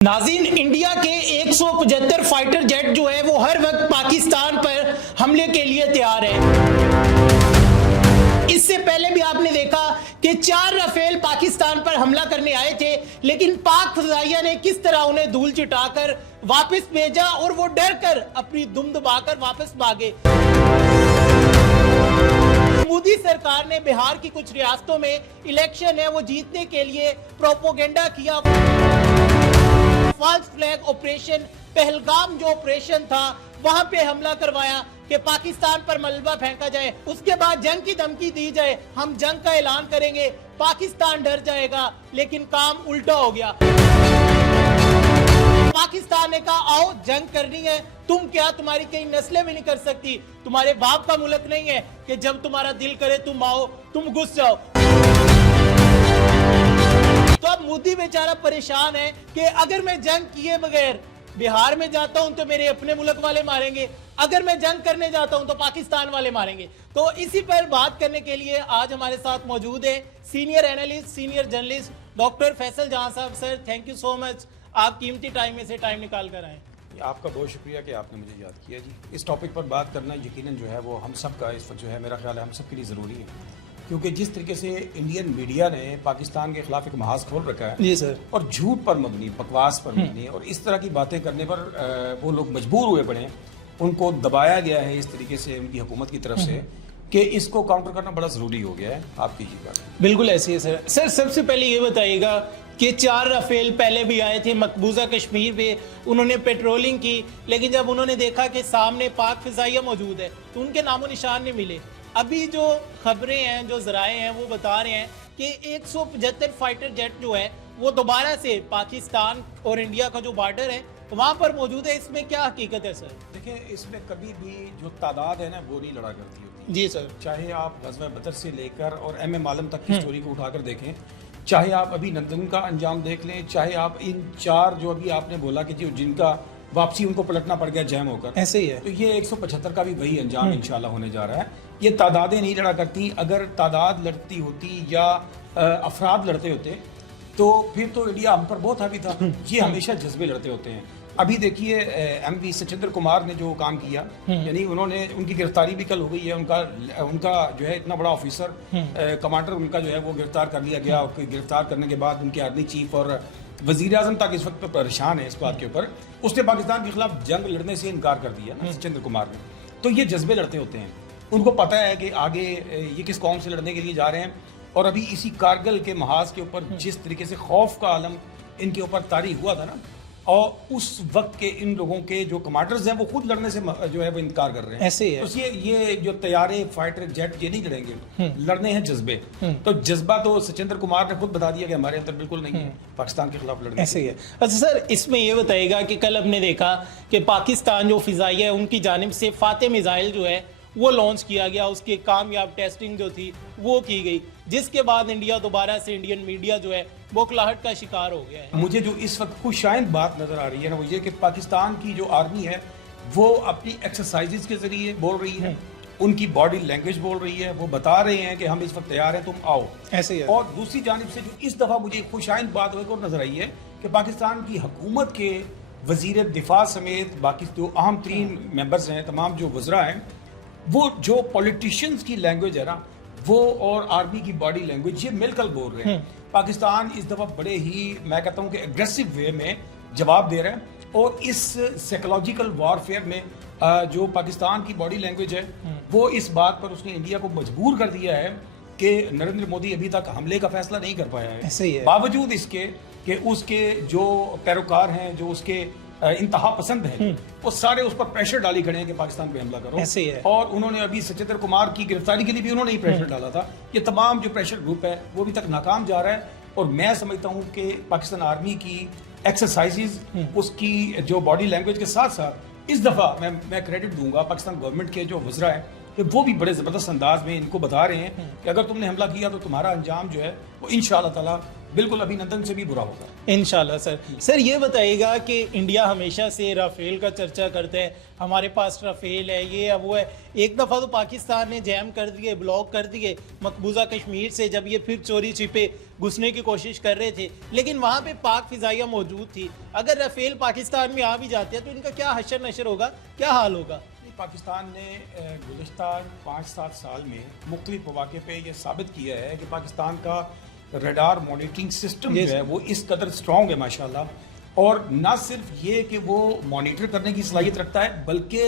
नाज़रीन, इंडिया के 175 fighter jet जो है वो हर वक्त पाकिस्तान पर हमले के लिए तैयार है। इससे पहले भी आपने देखा कि 4 राफेल पाकिस्तान पर हमला करने आए थे, लेकिन पाक फजाइया ने किस तरह उन्हें धूल चिटाकर वापस भेजा और वो डर कर अपनी दुम दबाकर वापस भागे। मोदी सरकार ने बिहार की कुछ रियासतों में इलेक्शन है वो जीतने के लिए प्रोपोगेंडा किया। फॉल्स फ्लैग ऑपरेशन, पहलगाम जो ऑपरेशन था वहां पे हमला करवाया कि पाकिस्तान पर मलबा फेंका जाए, उसके बाद जंग की धमकी दी जाए, हम जंग का ऐलान करेंगे, पाकिस्तान डर जाएगा। लेकिन काम उल्टा हो गया। पाकिस्तान ने कहा आओ जंग करनी है, तुम क्या, तुम्हारी कई नस्लें भी नहीं कर सकती, तुम्हारे बाप का मुल्क नहीं है कि जब तुम्हारा दिल करे तुम आओ, तुम घुस जाओ। तो अब मोदी बेचारा परेशान है कि अगर मैं जंग किए बगैर बिहार में जाता हूं तो मेरे अपने मुल्क वाले मारेंगे, अगर मैं जंग करने जाता हूं तो पाकिस्तान वाले मारेंगे। तो इसी पर बात करने के लिए आज हमारे साथ मौजूद है senior analyst, senior journalist doctor Faisal जहां साहब। Sir, thank you so much, आप कीमती टाइम में से टाइम निकाल कर आए। आपका बहुत शुक्रिया कि आपने मुझे याद किया जी। इस टॉपिक पर बात करना यकीनन जो है वो हम सब का इस वक्त जो है मेरा ख्याल है हम सब के लिए ज़रूरी है, क्योंकि जिस तरीके से इंडियन मीडिया ने पाकिस्तान के खिलाफ एक महाज खोल रखा है जी सर, और झूठ पर मबनी, बकवास पर मबनी और इस तरह की बातें करने पर वो लोग मजबूर हुए पड़े, उनको दबाया गया है इस तरीके से उनकी हुकूमत की तरफ से कि इसको काउंटर करना बड़ा ज़रूरी हो गया है। आप कीजिएगा। बिल्कुल ऐसे है सर। सर, सबसे पहले ये बताइएगा कि 4 राफेल पहले भी आए थे मकबूजा कश्मीर पे, उन्होंने पेट्रोलिंग की, लेकिन जब उन्होंने देखा कि सामने पाक फिजाइया मौजूद है तो उनके नामो निशान नहीं मिले। अभी जो खबरें हैं, जो जराए हैं, वो बता रहे हैं कि 175 फाइटर जेट जो है वो दोबारा से पाकिस्तान और इंडिया का जो बॉर्डर है वहां पर मौजूद है। इसमें क्या हकीकत है सर? देखिए, इसमें कभी भी जो तादाद है ना वो नहीं लड़ा करती होती जी सर। चाहे आप गज़वा बदर से लेकर और MM आलम तक की स्टोरी को उठाकर देखें, चाहे आप अभी नंदन का अंजाम देख लें, चाहे आप इन 4 जो अभी आपने बोला कि जो जिनका वापसी उनको पलटना पड़ गया जैम होकर, ऐसे ही है। तो ये 175 का भी वही अंजाम इंशाल्लाह होने जा रहा है। ये तादादें नहीं लड़ा करती। अगर तादाद लड़ती होती या अफराद लड़ते होते तो फिर तो इंडिया हम पर बहुत हावी था। ये हमेशा जज्बे लड़ते होते हैं। अभी देखिए MV सचिंद्र कुमार ने जो काम किया, यानी उन्होंने, उनकी गिरफ्तारी भी कल हो गई है। उनका जो है इतना बड़ा ऑफिसर कमांडर उनका जो है वो गिरफ्तार कर लिया गया। गिरफ्तार करने के बाद उनके आर्मी चीफ और वजीर आजम तक इस वक्त परेशान है इस बात के ऊपर। उसने पाकिस्तान के खिलाफ जंग लड़ने से इनकार कर दिया ना सचिंद्र कुमार ने। तो ये जज्बे लड़ते होते हैं, उनको पता है कि आगे ये किस कौम से लड़ने के लिए जा रहे हैं। और अभी इसी कारगिल के महाज के ऊपर जिस तरीके से खौफ का आलम इनके ऊपर तारी हुआ था ना, और उस वक्त के इन लोगों के जो कमांडर्स हैं वो खुद लड़ने से जो है वो इनकार कर रहे हैं। ऐसे ही है। तो ये जो तैयारे फाइटर जेट ये नहीं लड़ेंगे, लड़ने हैं जज्बे। तो जज्बा तो सचिंद्र कुमार ने खुद बता दिया कि हमारे अंदर बिल्कुल नहीं है पाकिस्तान के खिलाफ लड़ने। ऐसे ही है। अच्छा सर, इसमें ये बताइएगा कि कल हमने देखा कि पाकिस्तान जो फिजाइया है उनकी जानिब से फाते मिसाइल जो है वो लॉन्च किया गया, उसकी कामयाब टेस्टिंग जो थी वो की गई, जिसके बाद इंडिया दोबारा से, इंडियन मीडिया जो है बौखलाहट का शिकार हो गया है। मुझे जो इस वक्त खुशाइंद बात नजर आ रही है ना वो ये कि पाकिस्तान की जो आर्मी है वो अपनी एक्सरसाइजेज के जरिए बोल रही है, उनकी बॉडी लैंग्वेज बोल रही है, वो बता रहे हैं कि हम इस वक्त तैयार हैं, तुम आओ। ऐसे ही है। और दूसरी जानिब से जो इस दफा मुझे खुशाइंद बात और नजर आई है कि पाकिस्तान की हुकूमत के वजीर दिफा समेत बाकी जो अहम तरीन मेंबर्स हैं, तमाम जो वज़रा हैं, वो जो पॉलिटिशियंस की लैंग्वेज है ना वो और आर्मी की बॉडी लैंग्वेज ये मिलकर बोल रहे हैं। पाकिस्तान इस दफा बड़े ही, मैं कहता हूँ कि एग्रेसिव वे में जवाब दे रहा है। और इस साइकोलॉजिकल वॉरफेयर में जो पाकिस्तान की बॉडी लैंग्वेज है वो इस बात पर उसने इंडिया को मजबूर कर दिया है कि नरेंद्र मोदी अभी तक हमले का फैसला नहीं कर पाया है। ऐसे ही है। बावजूद इसके कि उसके जो पैरोकार हैं, जो उसके इंतहा पसंद हैं, वो सारे उस पर प्रेशर डाली खड़े हैं कि पाकिस्तान पे हमला करो। ऐसे ही है। और उन्होंने अभी सचिंद्र कुमार की गिरफ्तारी के लिए भी उन्होंने ही प्रेशर डाला था। ये तमाम जो प्रेशर ग्रुप है वो अभी तक नाकाम जा रहा है। और मैं समझता हूँ कि पाकिस्तान आर्मी की एक्सरसाइजेज, उसकी जो बॉडी लैंग्वेज के साथ साथ इस दफा मैं क्रेडिट दूंगा पाकिस्तान गवर्नमेंट के जो वज़रा है कि वो भी बड़े ज़बरदस्त अंदाज में इनको बता रहे हैं कि अगर तुमने हमला किया तो तुम्हारा अंजाम जो है वो इंशाअल्लाह ताला बिल्कुल अभिनंदन से भी बुरा होगा। इंशाल्लाह सर ये बताइएगा कि इंडिया हमेशा से राफेल का चर्चा करते हैं, हमारे पास राफेल है, ये है वो है। एक दफ़ा तो पाकिस्तान ने जैम कर दिए, ब्लॉक कर दिए मकबूजा कश्मीर से, जब ये फिर चोरी छिपे घुसने की कोशिश कर रहे थे, लेकिन वहाँ पे पाक फिजाइया मौजूद थी। अगर राफेल पाकिस्तान में आ भी जाते हैं तो इनका क्या हशर नशर होगा, क्या हाल होगा? पाकिस्तान ने गुज़श्ता 5-7 साल में मुख्तलिफ मौके पे ये साबित किया है कि पाकिस्तान का रडार मॉनिटरिंग सिस्टम जो है वो इस कदर स्ट्रॉन्ग है माशाल्लाह, और ना सिर्फ ये कि वो मॉनिटर करने की सलाहियत रखता है, बल्कि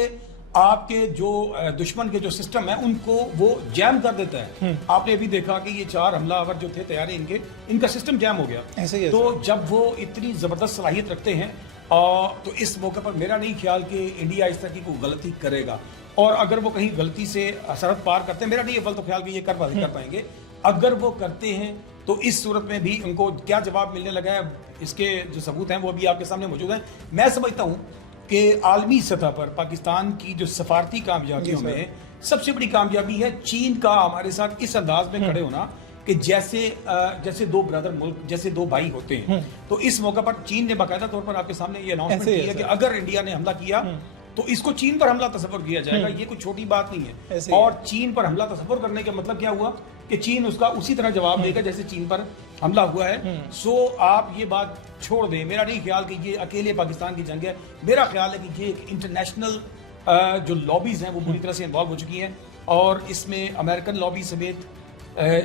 आपके जो दुश्मन के जो सिस्टम है उनको वो जैम कर देता है। आपने अभी देखा कि ये 4 हमलावर जो थे तैयारी इनका सिस्टम जैम हो गया। ऐसे ही तो जब वो इतनी ज़बरदस्त सलाहियत रखते हैं तो इस मौके पर मेरा नहीं ख्याल कि इंडिया इस तरह की कोई गलती करेगा, और अगर वो कहीं गलती से सरहद पार करते हैं, मेरा नहीं ये तो ख्याल कि ये कर पाएंगे। अगर वो करते हैं तो इस सूरत में भी उनको क्या जवाब मिलने लगा है, इसके जो सबूत हैं वो भी आपके सामने मौजूद हैं। मैं समझता हूँ कि आलमी सतह पर पाकिस्तान की जो सफारती कामयाबियों में सबसे बड़ी कामयाबी है चीन का हमारे साथ इस अंदाज में खड़े होना कि जैसे 2 ब्रदर मुल्क, जैसे 2 भाई होते हैं। तो इस मौके पर चीन ने बाकायदा तौर पर आपके सामने ये अनाउंसमेंट की है कि अगर इंडिया ने हमला किया तो इसको चीन पर हमला तस्वर किया जाएगा। ये कोई छोटी बात नहीं है। और चीन पर हमला तस्वर करने का मतलब क्या हुआ कि चीन उसका उसी तरह जवाब देगा जैसे चीन पर हमला हुआ है। सो आप ये बात छोड़ दें, मेरा नहीं ख्याल कि ये अकेले पाकिस्तान की जंग है। मेरा ख्याल है कि ये एक इंटरनेशनल जो लॉबीज हैं वो पूरी तरह से इन्वॉल्व हो चुकी हैं, और इसमें अमेरिकन लॉबी समेत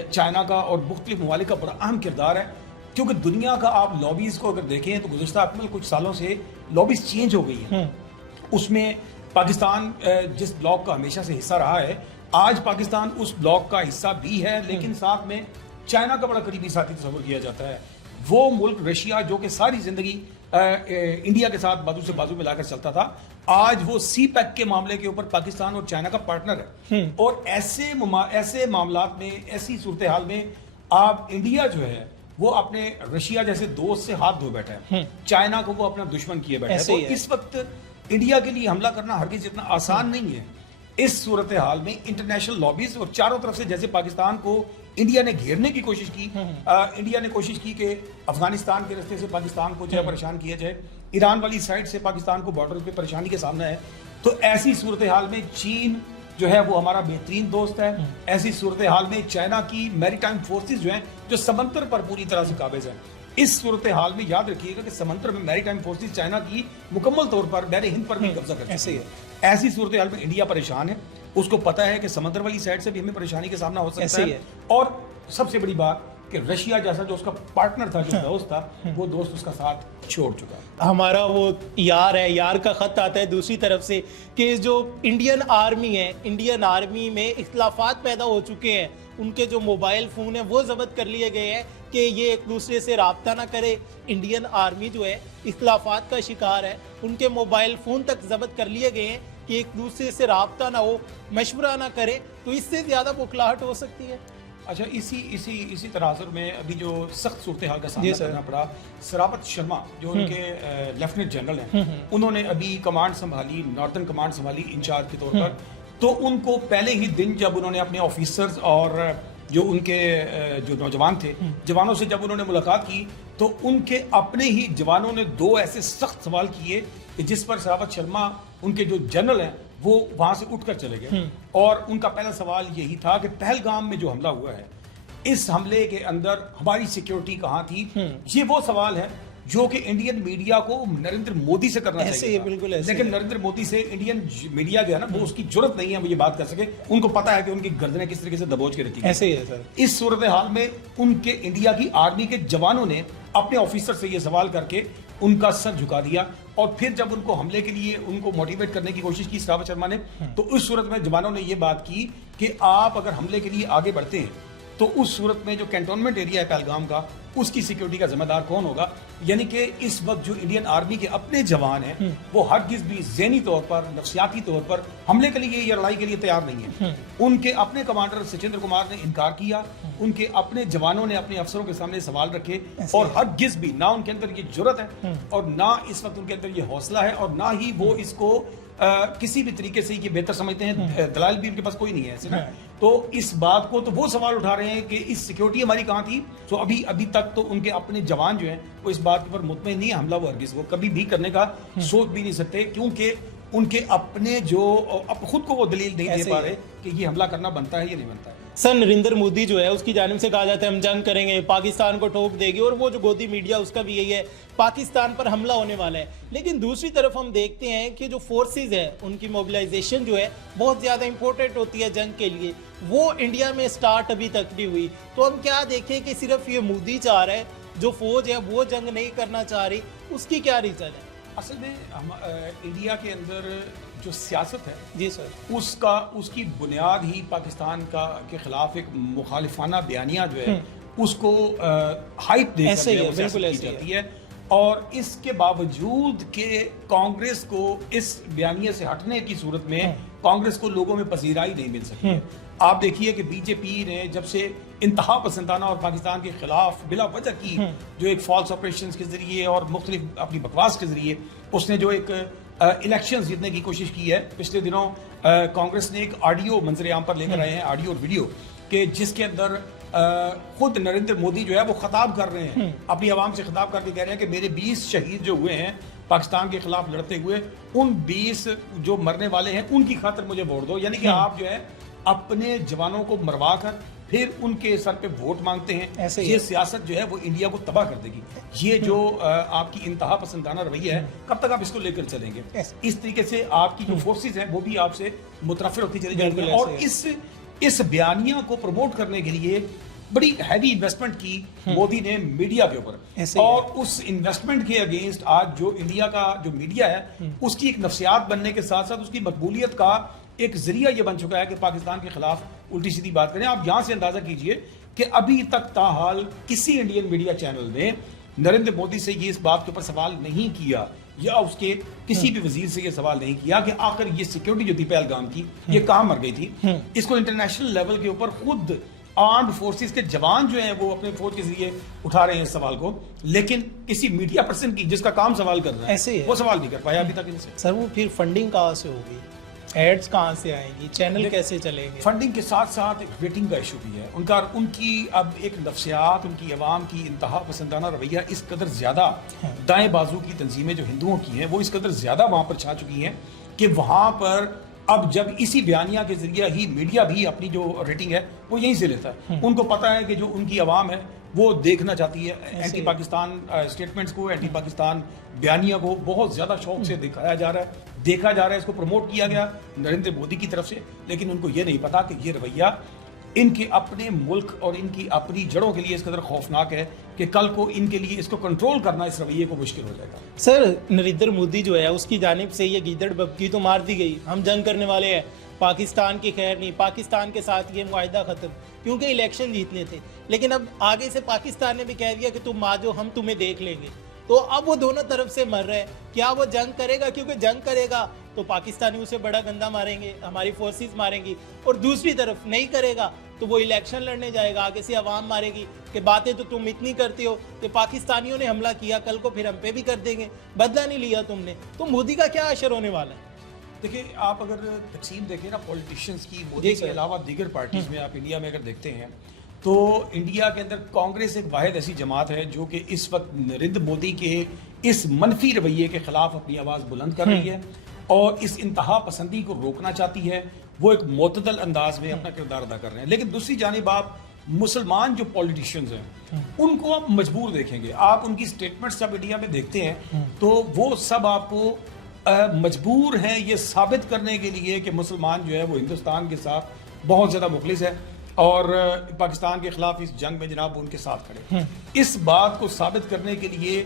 चाइना का और मुख्तलिफ ममालिक का बड़ा अहम किरदार है। क्योंकि दुनिया का आप लॉबीज़ को अगर देखें तो गुज़श्ता कुछ सालों से लॉबीज़ चेंज हो गई हैं। उसमें पाकिस्तान जिस ब्लॉक का हमेशा से हिस्सा रहा है, आज पाकिस्तान उस ब्लॉक का हिस्सा भी है, लेकिन साथ में चाइना का बड़ा करीबी साथी तस्वर किया जाता है। वो मुल्क रशिया जो कि सारी जिंदगी इंडिया के साथ बाजू से बाजू मिलाकर चलता था, आज वो सी पैक के मामले के ऊपर पाकिस्तान और चाइना का पार्टनर है। और ऐसे मामलात में, ऐसी सूरत हाल में आप इंडिया जो है वो अपने रशिया जैसे दोस्त से हाथ धो बैठा है, चाइना को वो अपना दुश्मन किए बैठा है। तो इस वक्त इंडिया के लिए हमला करना हरगिज इतना आसान नहीं है। इस सूरत हाल में इंटरनेशनल लॉबीज और चारों तरफ से जैसे पाकिस्तान को इंडिया ने घेरने की कोशिश की, इंडिया ने कोशिश की कि अफगानिस्तान के रास्ते से पाकिस्तान को जो परेशान किया जाए, ईरान वाली साइड से पाकिस्तान को बॉर्डर पे परेशानी के सामने है। तो ऐसी सूरत हाल में चीन जो है वो हमारा बेहतरीन दोस्त है। ऐसी सूरत हाल में चाइना की मैरीटाइम फोर्सेस जो हैं, जो समंदर पर पूरी तरह से काबिज हैं। इस सूरत हाल में याद रखिएगा कि समंदर में मैरीटाइम फोर्सेस चाइना की मुकम्मल तौर पर बहरे हिंद पर भी कब्जा कर चुकी है। ऐसी सूरत हाल में इंडिया परेशान है, उसको पता है कि समंदर वाली साइड से भी हमें परेशानी का सामना हो सकता है। और सबसे बड़ी बात कि रशिया जैसा जो उसका पार्टनर था, जो दोस्त था, वो दोस्त उसका साथ छोड़ चुका है। हमारा वो यार है, यार का खत आता है दूसरी तरफ से कि जो इंडियन आर्मी है, इंडियन आर्मी में इख्तलाफात पैदा हो चुके हैं, उनके जो मोबाइल फ़ोन है वो जब्त कर लिए गए हैं कि ये एक दूसरे से रब्ता ना करे। इंडियन आर्मी जो है इख्तलाफात का शिकार है, उनके मोबाइल फ़ोन तक जब्त कर लिए गए हैं कि एक दूसरे से रब्ता ना हो, मशवरा ना करे। तो इससे ज़्यादा बुखलाहट हो सकती है। अच्छा, इसी तनाजुर में अभी जो सख्त सूरत हाल का सामना करना पड़ा, सरावत शर्मा जो उनके लेफ्टिनेंट जनरल हैं, उन्होंने अभी कमांड संभाली, नॉर्दर्न कमांड संभाली इंचार्ज के तौर पर। तो उनको पहले ही दिन जब उन्होंने अपने ऑफिसर्स और जो उनके जो नौजवान थे, जवानों से जब उन्होंने मुलाकात की, तो उनके अपने ही जवानों ने 2 ऐसे सख्त सवाल किए कि जिस पर सरावत शर्मा, उनके जो जनरल हैं, वो वहां से उठकर चले गए। और उनका पहला सवाल यही था कि पहलगाम में जो हमला हुआ है, इस हमले के अंदर हमारी सिक्योरिटी कहाँ थी। ये वो सवाल है जो कि इंडियन मीडिया को नरेंद्र मोदी से करना चाहिए, बिल्कुल ऐसे। लेकिन नरेंद्र मोदी से इंडियन मीडिया जो है ना, वो उसकी जरूरत नहीं है वो ये बात कर सके। उनको पता है कि उनकी गर्दनें किस तरीके से दबोच के रखी ऐसे ही है सर। इस सूरत हाल में उनके इंडिया की आर्मी के जवानों ने अपने ऑफिसर से ये सवाल करके उनका सर झुका दिया। और फिर जब उनको हमले के लिए उनको मोटिवेट करने की कोशिश की सरावत शर्मा ने, तो उस सूरत में जवानों ने ये बात की कि आप अगर हमले के लिए आगे बढ़ते हैं तो उस सूरत में जो कैंटोनमेंट एरिया है पहलगाम का, उसकी सिक्योरिटी का जिम्मेदार कौन होगा। यानी कि इस वक्त जो इंडियन आर्मी के अपने जवान हैं, वो हरगिज भी ज़हनी तौर पर, नफ्सियाती तौर पर हमले के लिए या लड़ाई के लिए तैयार नहीं है। उनके अपने कमांडर सचिंद्र कुमार ने इनकार किया, उनके अपने जवानों ने अपने अफसरों के सामने सवाल रखे, और हरगिज भी ना उनके अंदर ये जुर्रत है और ना इस वक्त उनके अंदर ये हौसला है, और ना ही वो इसको किसी भी तरीके से ये बेहतर समझते हैं। दलाल भी उनके पास कोई नहीं है ऐसे ना। तो इस बात को तो वो सवाल उठा रहे हैं कि इस सिक्योरिटी हमारी कहाँ थी। तो अभी तक तक तो उनके अपने जवान जो हैं वो इस बात पर मुतमईन नहीं है, हमला वो हरगिज़ वो कभी भी करने का सोच भी नहीं सकते, क्योंकि उनके अपने जो खुद को वो दलील नहीं दे पा रहे कि ये हमला करना बनता है या नहीं बनता है। सर नरेंद्र मोदी जो है उसकी जानिब से कहा जाता है हम जंग करेंगे, पाकिस्तान को ठोक देगी, और वो जो गोदी मीडिया उसका भी यही है पाकिस्तान पर हमला होने वाला है। लेकिन दूसरी तरफ हम देखते हैं कि जो फोर्सेस है उनकी मोबिलाइजेशन जो है बहुत ज़्यादा इंपॉर्टेंट होती है जंग के लिए, वो इंडिया में स्टार्ट अभी तक नहीं हुई। तो हम क्या देखें कि सिर्फ ये मोदी चाह रहा है, जो फौज है वो जंग नहीं करना चाह रही, उसकी क्या रीज़न है? असल में हम इंडिया के अंदर जो सियासत है जी सर, उसकी बुनियाद ही पाकिस्तान के खिलाफ एक मुखालिफाना बयानिया जो है उसको हाइप देकर की जाती है, और इसके बावजूद कि कांग्रेस को इस बयानिया से हटने की सूरत में कांग्रेस को लोगों में पसीराई नहीं मिल सकी। आप देखिए कि बीजेपी ने जब से इंतहा पसंदाना और पाकिस्तान के खिलाफ बिला वजह की जो एक फॉल्स ऑपरेशंस के जरिए और मुख्तलिफ अपनी बकवास के जरिए उसने जो एक इलेक्शन जीतने की कोशिश की है, पिछले दिनों कांग्रेस ने एक ऑडियो मंजर-ए-आम पर लेकर आए हैं, ऑडियो और वीडियो के जिसके अंदर खुद नरेंद्र मोदी जो है वो खिताब कर रहे हैं, अपनी आवाम से खिताब करके कह रहे हैं कि मेरे 20 शहीद जो हुए हैं पाकिस्तान के खिलाफ लड़ते हुए, उन 20 जो मरने वाले हैं उनकी खातिर मुझे वोट दो। यानी कि आप जो है अपने जवानों को मरवा कर फिर उनके सर पे वोट मांगते हैं। ये सियासत जो है वो इंडिया को तबाह कर देगी। ये जो आपकी इंतहा पसंदाना रवैया है, कब तक आप इसको लेकर चलेंगे? इस तरीके से आपकी जो फोर्सेस हैं वो भी आपसे मुतरफिर होती चली जाएंगी, और इस बयानिया को प्रमोट करने के लिए बड़ी हैवी इन्वेस्टमेंट की मोदी ने मीडिया के ऊपर, और उस इन्वेस्टमेंट के अगेंस्ट आज जो इंडिया का जो मीडिया है उसकी एक नफ्सियात बनने के साथ साथ उसकी मकबूलियत का एक जरिया ये बन चुका है कि पाकिस्तान के खिलाफ उल्टी सीधी बात करें। आप यहां से अंदाजा कीजिए कि अभी तक ताहाल किसी इंडियन मीडिया चैनल ने नरेंद्र मोदी से ये इस बात के ऊपर सवाल नहीं किया या उसके किसी भी वजीर से ये सवाल नहीं किया कि आखिर ये सिक्योरिटी जो थी पहलगाम की ये कहां मर गई थी। इसको इंटरनेशनल लेवल के ऊपर खुद आर्म्ड फोर्सेस के जवान जो हैं वो अपने फौज के जरिए उठा रहे हैं इस सवाल को, लेकिन किसी मीडिया पर्सन की जिसका काम सवाल कर रहा है वो सवाल नहीं कर पाया अभी तक इनसे। सर वो फिर फंडिंग कहाँ से होगी, एड्स कहाँ से आएंगी, चैनल कैसे चलेंगे? फंडिंग के साथ साथ एक रेटिंग का इशू भी है उनकी अब एक नफ्सियात, उनकी अवाम की इंतहा पसंदाना रवैया इस कदर ज्यादा दाएं बाजू की तंजीमें जो हिंदुओं की हैं वो इस कदर ज्यादा वहां पर छा चुकी हैं कि वहां पर अब जब इसी बयानिया के जरिए ही मीडिया भी अपनी जो रेटिंग है वो यहीं से लेता है। उनको पता है कि जो उनकी आवाम है वो देखना चाहती है एंटी पाकिस्तान स्टेटमेंट्स को, एंटी पाकिस्तान बयानिया को बहुत ज़्यादा शौक से दिखाया जा रहा है, देखा जा रहा है, इसको प्रमोट किया गया नरेंद्र मोदी की तरफ से, लेकिन उनको ये नहीं पता कि ये रवैया इनके अपने मुल्क और इनकी अपनी जड़ों के लिए इस कदर खौफनाक है कि कल को इनके लिए इसको कंट्रोल करना इस रवैये को मुश्किल हो जाएगा। सर नरेंद्र मोदी जो है उसकी जानिब से ये गीदड़ बबकी तो मार दी गई, हम जंग करने वाले हैं, पाकिस्तान की खैर नहीं, पाकिस्तान के साथ ये मुआहिदा ख़त्म, क्योंकि इलेक्शन जीतने थे। लेकिन अब आगे से पाकिस्तान ने भी कह दिया कि तुम आ जाओ, हम तुम्हें देख लेंगे। तो अब वो दोनों तरफ से मर रहे हैं, क्या वो जंग करेगा? क्योंकि जंग करेगा तो पाकिस्तानी उसे बड़ा गंदा मारेंगे, हमारी फोर्सेस मारेंगी, और दूसरी तरफ नहीं करेगा तो वो इलेक्शन लड़ने जाएगा, आगे से आवाम मारेगी कि बातें तो तुम इतनी करते हो कि पाकिस्तानियों ने हमला किया, कल को फिर हम पे भी कर देंगे, बदला नहीं लिया तुमने। तो मोदी का क्या असर होने वाला है? देखिए, आप अगर तकसीम देखें ना पॉलिटिशियंस की, मोदी के अलावा दीगर पार्टीज में आप इंडिया में अगर देखते हैं तो इंडिया के अंदर कांग्रेस एक वाहिद ऐसी जमात है जो कि इस वक्त नरेंद्र मोदी के इस मनफी रवैये के खिलाफ अपनी आवाज़ बुलंद कर रही है और इस इंतहा पसंदी को रोकना चाहती है। वो एक मोतदल अंदाज में अपना किरदार अदा कर रहे हैं। लेकिन दूसरी जानिब आप मुसलमान जो पॉलिटिशियंस हैं उनको आप मजबूर देखेंगे, आप उनकी स्टेटमेंट्स जब इंडिया में देखते हैं तो वो सब आपको मजबूर हैं ये साबित करने के लिए कि मुसलमान जो है वो हिंदुस्तान के साथ बहुत ज़्यादा मुखलिस है और पाकिस्तान के खिलाफ इस जंग में जनाब उनके साथ खड़े। इस बात को साबित करने के लिए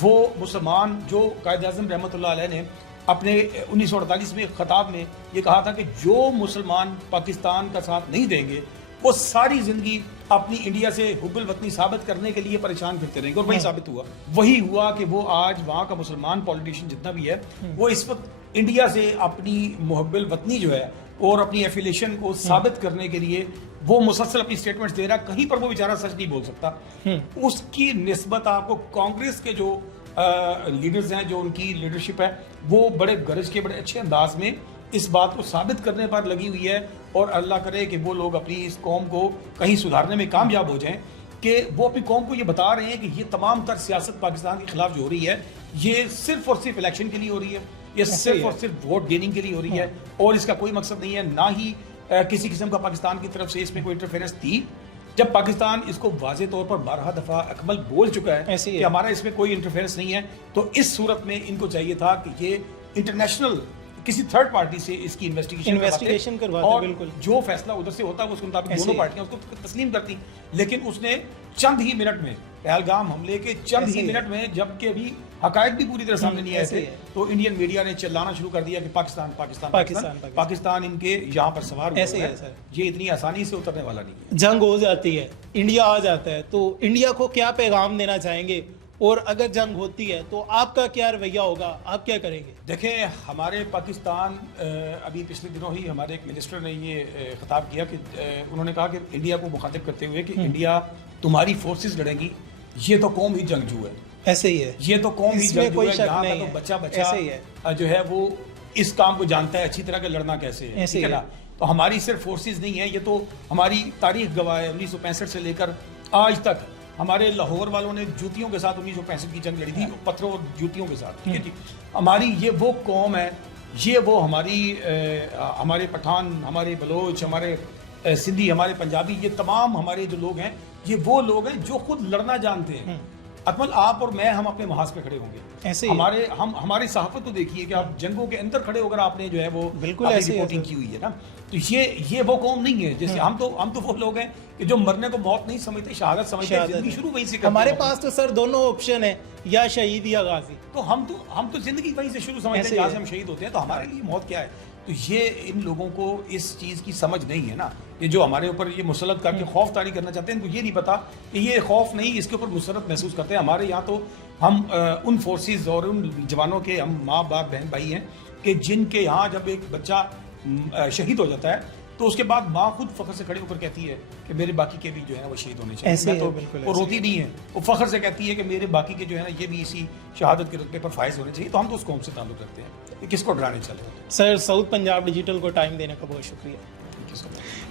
वो मुसलमान जो कायद-ए-आज़म रहमतुल्लाह अलैह ने अपने 1948 में खिताब में ये कहा था कि जो मुसलमान पाकिस्तान का साथ नहीं देंगे वो सारी जिंदगी अपनी इंडिया से हुब्बुल वतनी साबित करने के लिए परेशान फिरते रहेंगे। और वही साबित हुआ, वही हुआ कि वो आज वहाँ का मुसलमान पॉलिटिशियन जितना भी है वो इस वक्त इंडिया से अपनी मुहब्बुल वतनी जो है और अपनी एफिलिएशन को साबित करने के लिए वो मुसलसल अपनी स्टेटमेंट्स दे रहा, कहीं पर वो बेचारा सच नहीं बोल सकता। उसकी निस्बत आपको कांग्रेस के जो लीडर्स हैं, जो उनकी लीडरशिप है, वो बड़े गरज के बड़े अच्छे अंदाज में इस बात को साबित करने पर लगी हुई है और अल्लाह करे कि वो लोग अपनी इस कौम को कहीं सुधारने में कामयाब हो जाएं कि वो अपनी कौम को ये बता रहे हैं कि ये तमाम तर सियासत पाकिस्तान के खिलाफ जो हो रही है, ये सिर्फ और सिर्फ इलेक्शन के लिए हो रही है, ये सिर्फ और सिर्फ वोट गेनिंग के लिए हो रही है, और इसका कोई मकसद नहीं है, ना ही किसी किस्म का पाकिस्तान की तरफ से इसमें कोई इंटरफेरेंस थी। जब पाकिस्तान इसको वाज़े तौर पर 12 दफ़ा अकमल बोल चुका है कि हमारा इसमें कोई इंटरफेरेंस नहीं है, तो इस सूरत में इनको चाहिए था कि ये इंटरनेशनल किसी थर्ड पार्टी से इसकी इन्वेस्टिगेशन करवाते, और बिल्कुल जो फैसला उधर से होता है उसके मुताबिक दोनों पार्टियां उसको तस्लीम करती। लेकिन उसने चंद ही मिनट में, पहलगाम हमले के चंद ही मिनट में, जबकि अभी हकायक भी पूरी तरह सामने नहीं आए थे, तो इंडियन मीडिया ने चिल्लाना शुरू कर दिया कि पाकिस्तान पाकिस्तान पाकिस्तान पाकिस्तान इनके यहाँ पर सवार हुआ है। ये इतनी आसानी से उतरने वाला नहीं है। जंग हो जाती है, इंडिया आ जाता है, तो इंडिया को क्या पैगाम देना चाहेंगे, और अगर जंग होती है तो आपका क्या रवैया होगा, आप क्या करेंगे? देखें, हमारे पाकिस्तान अभी पिछले दिनों ही हमारे एक मिनिस्टर ने ये खिताब किया कि उन्होंने कहा कि इंडिया को मुखातिब करते हुए कि इंडिया तुम्हारी फोर्सेस लड़ेंगी, ये तो कौम ही जंगजू है। ऐसे ही है, ये तो कौम ही जंगजू है, यहाँ का तो बच्चा बच्चा जो है वो इस काम को जानता है अच्छी तरह के लड़ना कैसे है, ठीक है ना। तो हमारी सिर्फ फोर्सेस नहीं है, ये तो हमारी तारीख गवाह है। 1965 से लेकर आज तक हमारे लाहौर वालों ने जूतियों के साथ 1965 की जंग लड़ी थी, पत्थरों और जूतियों के साथ, ठीक है जी। हमारी ये वो कौम है, ये वो हमारे पठान, हमारे बलोच, हमारे सिंधी, हमारे पंजाबी, ये तमाम हमारे जो लोग हैं, ये वो लोग हैं जो खुद लड़ना जानते हैं। अकमल, आप और मैं, हम अपने महाज पे खड़े होंगे। ऐसे हमारी सहाफत तो देखिए कि आप जंगों के अंदर खड़े होकर आपने जो है वो बिल्कुल ऐसी रिपोर्टिंग की हुई है ना। तो ये वो कौम नहीं है। जैसे हम तो वो लोग हैं कि जो मरने को मौत नहीं समझते, शहादत समझते हैं, जिंदगी शुरू वहीं से करते हैं। हमारे पास तो सर दोनों ऑप्शन है, या शहीद या गाजी। तो हम तो जिंदगी वहीं से शुरू समझते हैं, जहाँ से हम शहीद होते हैं। तो हमारे लिए मौत क्या है? तो ये इन लोगों को इस चीज़ की समझ नहीं है ना। ये जो हमारे ऊपर ये मुसलत करके खौफ तारी करना चाहते हैं, इनको ये नहीं पता कि ये खौफ नहीं, इसके ऊपर मुसरत महसूस करते हैं। हमारे यहाँ तो हम उन फोर्सेस और उन जवानों के हम माँ बाप बहन भाई हैं कि जिनके यहाँ जब एक बच्चा शहीद हो जाता है तो उसके बाद माँ खुद फख्र से खड़े होकर कहती है कि मेरे बाकी के भी जो है वो शहीद होने चाहिए। तो वो रोती नहीं है, वो फख्र से कहती है कि मेरे बाकी के जो है ना ये भी इसी शहादत के रुतबे पर फायज होने चाहिए। तो हम तो उस कौम से ताल्लुक़ रखते हैं, किसको डराने चले। सर, साउथ पंजाब डिजिटल को टाइम देने का बहुत शुक्रिया।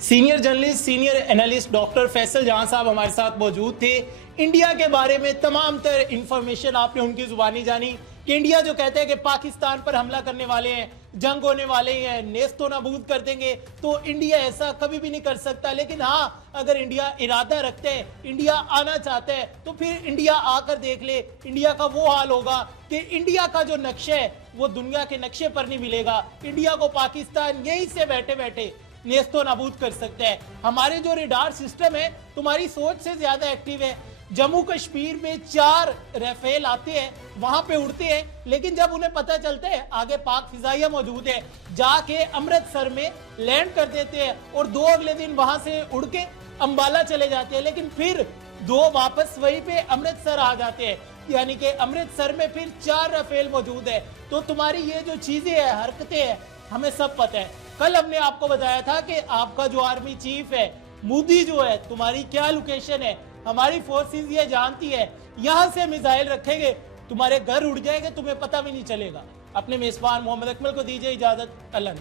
Senior journalist, senior analyst doctor Faisal जहां साहब हमारे साथ मौजूद थे। इंडिया के बारे में तमाम तर इंफॉर्मेशन आपने उनकी जुबानी जानी कि इंडिया जो कहते हैं कि पाकिस्तान पर हमला करने वाले हैं, जंग होने वाले हैं, नेस्तो नाबूद कर देंगे, तो इंडिया ऐसा कभी भी नहीं कर सकता। लेकिन हाँ, अगर इंडिया इरादा रखते हैं, इंडिया आना चाहता है, तो फिर इंडिया आकर देख ले। इंडिया का वो हाल होगा कि इंडिया का जो नक्शा है वो दुनिया के नक्शे पर नहीं मिलेगा। इंडिया को पाकिस्तान यहीं से बैठे बैठे नेस्तो नाबूद कर सकते हैं। हमारे जो रेडार सिस्टम है तुम्हारी सोच से ज्यादा एक्टिव है। जम्मू कश्मीर में 4 राफेल आते हैं, वहां पे उड़ते हैं, लेकिन जब उन्हें पता चलता है आगे पाक फिजाइया मौजूद है, जाके अमृतसर में लैंड कर देते हैं और 2 अगले दिन वहां से उड़ के अंबाला चले जाते हैं। लेकिन फिर 2 वापस वहीं पे अमृतसर आ जाते हैं, यानी कि अमृतसर में फिर 4 राफेल मौजूद है। तो तुम्हारी ये जो चीजें हैं, हरकतें हैं, हमें सब पता है। कल हमने आपको बताया था कि आपका जो आर्मी चीफ है मोदी जो है, तुम्हारी क्या लोकेशन है, हमारी फोर्सेस ये जानती है। यहां से मिसाइल रखेंगे, तुम्हारे घर उड़ जाएंगे, तुम्हें पता भी नहीं चलेगा। अपने मेजबान मोहम्मद अकमल को दीजिए इजाजत। अल्लाह ने